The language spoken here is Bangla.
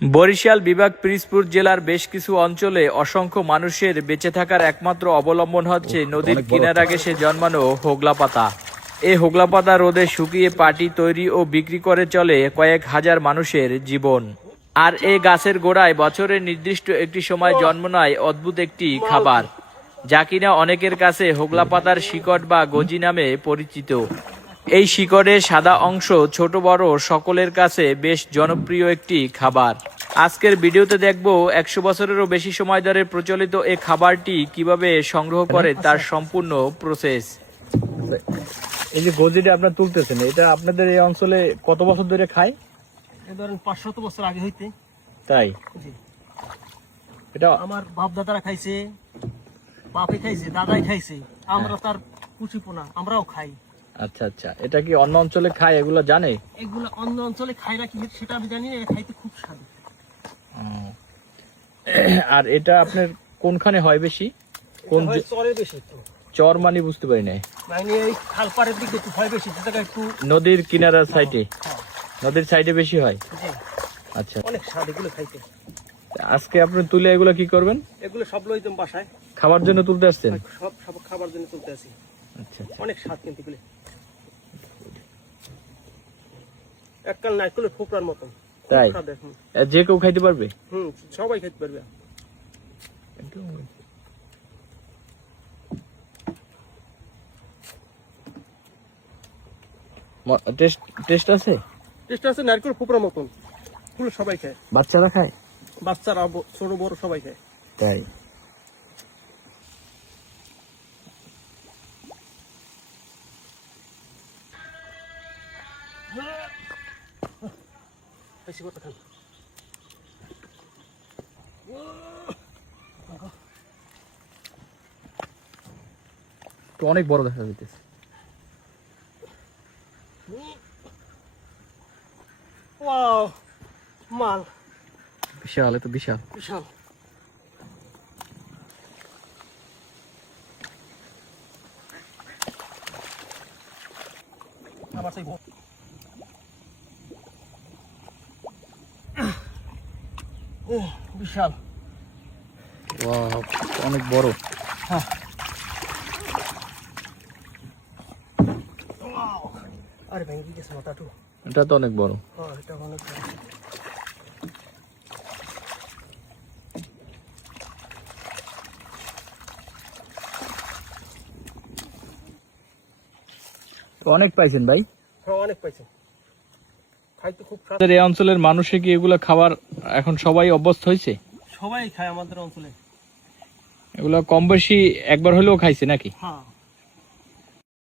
বরিশাল বিভাগ পিরোজপুর জেলার বেশ কিছু অঞ্চলে অসংখ্য মানুষের বেঁচে থাকার একমাত্র অবলম্বন হচ্ছে নদীর কিনারা ঘেঁষে জন্মানো হোগলা পাতা। এই হোগলা পাতা রোদে শুকিয়ে পাটি তৈরি ও বিক্রি করে চলে কয়েক হাজার মানুষের জীবন। আর এই গাছের গোড়ায় বছরের নির্দিষ্ট একটি সময় জন্ম নেয় অদ্ভুত একটি খাবার, যা কিনা অনেকের কাছে হোগলা পাতার শিকড় বা গজি নামে পরিচিত। এই শিকড়ের সাদা অংশ ছোট বড় সকলের কাছে বেশ জনপ্রিয় একটি খাবার। আজকের ভিডিওতে দেখব 100 বছরেরও বেশি সময় ধরে প্রচলিত এই খাবারটি কিভাবে সংগ্রহ করে তার সম্পূর্ণ প্রসেস। এই যে গজিটা আপনারা তুলতেছেন, এটা আপনাদের এই অঞ্চলে কত বছর ধরে খায়? এই ধরেন 500 বছর আগে হইতে। তাই জি, এটা আমার বাপ দাদারা খাইছে, বাপে খাইছে, দাদাই খাইছে, আমরা তার কুচিপোনা আমরাও খাই। আচ্ছা আচ্ছা, এটা কি অন্য অঞ্চলে খায় এগুলো জানে? এগুলো অন্য অঞ্চলে খাই না কি সেটা আমি জানি না, এটা খাইতে খুব স্বাদ। আর এটা আপনার কোনখানে হয় বেশি? কোন চরে বেশি তো চর মানে বুঝতে পারি না। মানে এই খালপাড়ের দিকে একটু হয় বেশি, যে জায়গায় একটু নদীর কিনারার সাইডে, হ্যাঁ, নদীর সাইডে বেশি হয়। জি, আচ্ছা, অনেক স্বাদ এগুলো খাইতে। আজকে আপনি তুলে এগুলো কি করবেন? এগুলো সব লইতাম বাসায়, খাবার জন্য তুলতে আসছেন? সব সব খাবার জন্য চলতে আসি। আচ্ছা আচ্ছা, অনেক স্বাদ কিন্তু এগুলো, এককাল নারকেলের ফোকরার মতন। তাই যে কেউ খাইতে পারবে? সবাই খাইতে পারবে। টেস্ট আছে? টেস্ট আছে নারকেল ফোকরার মতন, এগুলো সবাই খায়। বাচ্চারা খায়? বাচ্চারা ছোট বড় সবাই খায়। তাই বেশি কথা খান। তো অনেক বড় দেখা যাইতেছে। ওয়াও, মাল বিশাল, এত বিশাল। বিশাল। আমার চাইব বিশাল। ওয়াও, অনেক বড়। হ্যাঁ, আরে ভেঙে গেছে মাথাটু। এটা তো অনেক বড়। হ্যাঁ, এটা অনেক বড়। তো অনেক পাইছেন ভাই? হ্যাঁ, অনেক পাইছে, খাইতে খুব স্বাদ। এই অঞ্চলের মানুষে কি এগুলা খাবার এখন সবাই অভ্যস্ত হয়েছে? সবাই খায় আমাদের অঞ্চলে। এগুলা কম বেশি একবার হলেও খাইছে নাকি? হ্যাঁ,